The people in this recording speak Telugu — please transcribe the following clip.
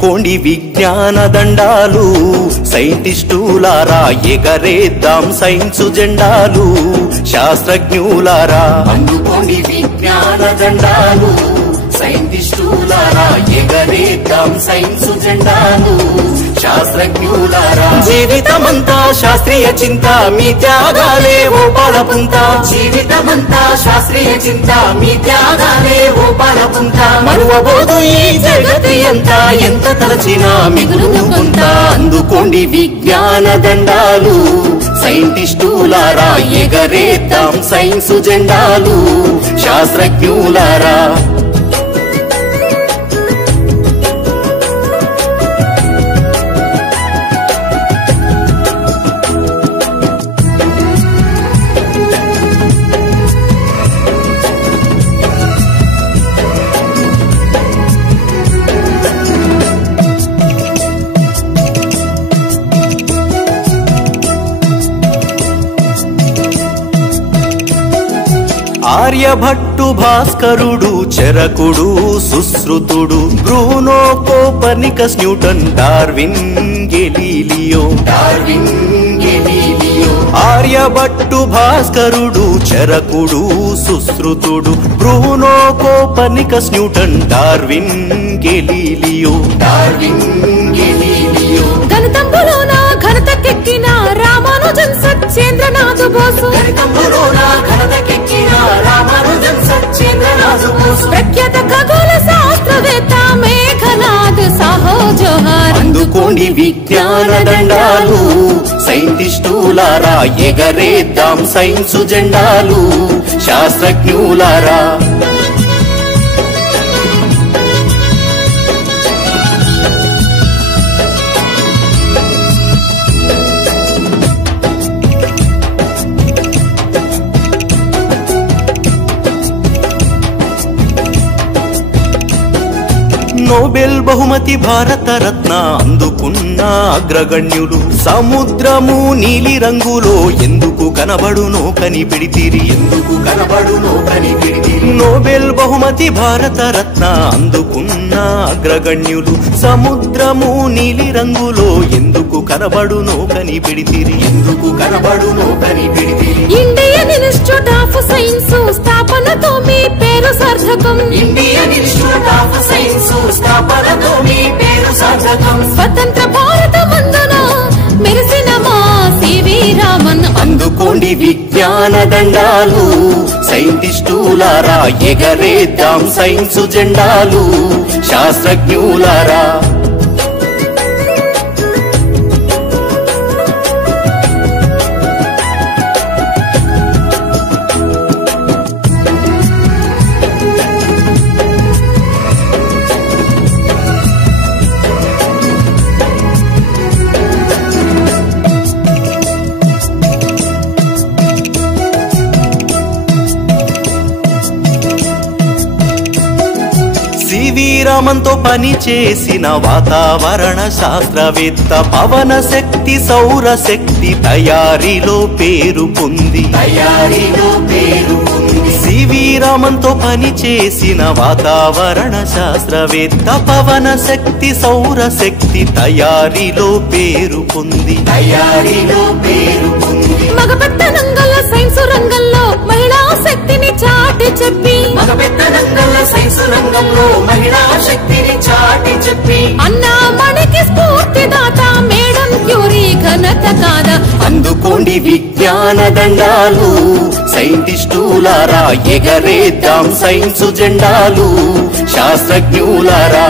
అందుకోండి విజ్ఞాన దండాలు సైంటిస్టులారా ఎగరేద్దాం సైన్స్ జెండాలు శాస్త్రజ్ఞులారా అందుకోండి విజ్ఞాన దండాలు సైంటిస్టులారా ఎగరేద్దాం సైన్స్ జెండాలు శాస్త్రజ్ఞులారా జీవితమంతా శాస్త్రీయ చింత మీ త్యాగాలే ఓ పాలపుంత జీవితమంతా శాస్త్రీయ చింత మీ త్యాగాలే ఓ పాలపుంత మరువబోదు ఈ జగతి ఎంత తలచినా మిగులుకుంట అందుకోండి విజ్ఞాన దండాలు సైంటిస్టులారా ఎగరేద్దాం సైన్స్ జెండాలు శాస్త్రజ్ఞులారా ఆర్యభట్టు భాస్కరుడు చరకుడు సుశ్రుతుడు Bruno Copernicus Newton Darwin Galileo Aryabhatta భాస్కరుడు చరకుడు సుశ్రుతుడు Bruno Copernicus Newton Darwin Galileo గణితంబులోన ఘనతకెక్కిన రామానుజన్ సత్యేంద్రనాథ్ బోసు ప్రఖ్యాత ఖగోళ శాస్త్రవేత్త మేఘనాథ్ సాహో జోహార్ అందుకోండి విజ్ఞాన దండాలు సైంటిస్టులారా ఎగరేద్దాం సైన్స్ జెండాలు శాస్త్రజ్ఞులారా నోబెల్ బహుమతి భారత రత్న అందుకున్న అగ్రగణ్యులు సముద్రము నీలి రంగులో ఎందుకు కనబడునో కనిపెడితిరి నోబెల్ బహుమతి భారత రత్న అందుకున్న అగ్రగణ్యులు సముద్రము నీలి రంగులో ఎందుకు కనబడునో కనిపెడితిరి ఇండియన్ ఇన్స్టిట్యూట్ ఆఫ్ సైన్స్ స్థాపనతో మీ పేరు సార్థకం స్వతంత్ర భారత మందున మెరిసిన మా సివి రామన్ అందుకోండి విజ్ఞాన దండాలు సైంటిస్టులారా ఎగరేద్దాం సైన్స్ జెండాలు శాస్త్రజ్ఞులారా రామంతో పని చేసిన వాతావరణ శాస్త్రవేత్త పవన శక్తి సౌర శక్తి తయారీలో పేరు పొంది సివి రామంతో పని చేసిన వాతావరణ శాస్త్రవేత్త పవన శక్తి సౌర శక్తి తయారీలో పేరు పొంది మగపెత్తనంగల సైన్స్ రంగంలో మహిళా శక్తిని చాటి చెప్పి అన్నా మనకి స్ఫూర్తిదాత మేడం క్యూరీ ఘనత కాదా అందుకోండి విజ్ఞాన దండాలు సైంటిస్టులారా ఎగరేద్దాం సైన్స్ జెండాలు శాస్త్రజ్ఞులారా